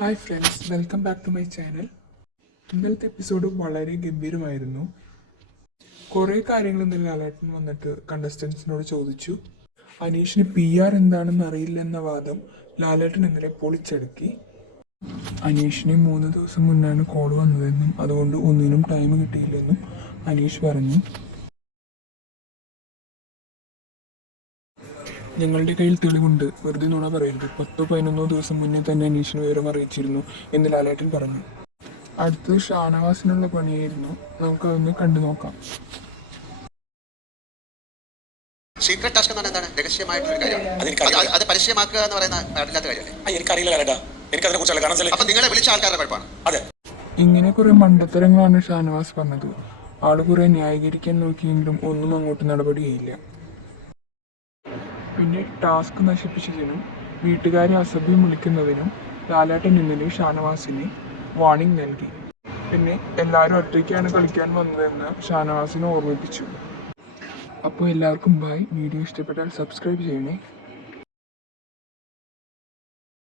Hi friends welcome back to my channel ഇന്നലത്തെ episode വളരെ ഗംഭീരമായിരുന്നു. കുറേ കാര്യങ്ങൾ ഇന്നലെ ലാലേട്ടൻ വന്നിട്ട് കണ്ടസ്റ്റൻസിനോട് ചോദിച്ചു. അനീഷിന് പി ആർ എന്താണെന്ന് അറിയില്ല എന്ന വാദം ലാലേട്ടൻ ഇന്നലെ പൊളിച്ചടുക്കി. അനീഷിന് മൂന്ന് ദിവസം മുന്നാണ് കോൾ വന്നതെന്നും അതുകൊണ്ട് ഒന്നിനും ടൈം കിട്ടിയില്ലെന്നും അനീഷ് പറഞ്ഞു. ഞങ്ങളുടെ കയ്യിൽ തെളിവുണ്ട്. വെറുതെ നുണ പറയരുത്. പത്തോ പതിനൊന്നോ ദിവസം മുന്നേ തന്നെ അനീഷിന് വിവരം അറിയിച്ചിരുന്നു എന്ന് ലാലേട്ടൻ പറഞ്ഞു. അടുത്തത് ഷാനവാസിനുള്ള പണിയായിരുന്നു. നമുക്കതൊന്ന് കണ്ടു നോക്കാം. സീക്രട്ട് ടാസ്ക് എന്ന് എന്താണ്? രഹസ്യമായിട്ടുള്ള ഒരു കാര്യം. അത് അത് പരസ്യമാക്കുക എന്ന് പറയുന്ന പാടില്ലാത്ത കാര്യമല്ലേ? ആ, എനിക്കറിയില്ല ലാലേട്ടാ. എനിക്കതിനെ കുറിച്ചല്ല കാരണം അപ്പൊ നിങ്ങളെ വിളിച്ച ആൾക്കാരുടെ കുഴപ്പമാണ്. അതെ. ഇങ്ങനെ കുറെ മണ്ടത്തരങ്ങളാണ് ഷാനവാസ് പറഞ്ഞത്. ആൾ കുറെ ന്യായീകരിക്കാൻ നോക്കിയെങ്കിലും ഒന്നും അങ്ങോട്ട് നടപടിയായില്ല. പിന്നെ ടാസ്ക് നശിപ്പിച്ചതിനും വീട്ടുകാരെ അസഭ്യം വിളിക്കുന്നതിനും ലാലാട്ടൻ ഇന്നലെ ഷാനവാസിന് വാണിംഗ് നൽകി. പിന്നെ എല്ലാവരും ഒറ്റയ്ക്കാണ് കളിക്കാൻ വന്നതെന്ന് ഷാനവാസിനെ ഓർമ്മിപ്പിച്ചു. അപ്പോൾ എല്ലാവർക്കും ബൈ വീഡിയോ ഇഷ്ടപ്പെട്ടാൽ സബ്സ്ക്രൈബ് ചെയ്യണേ.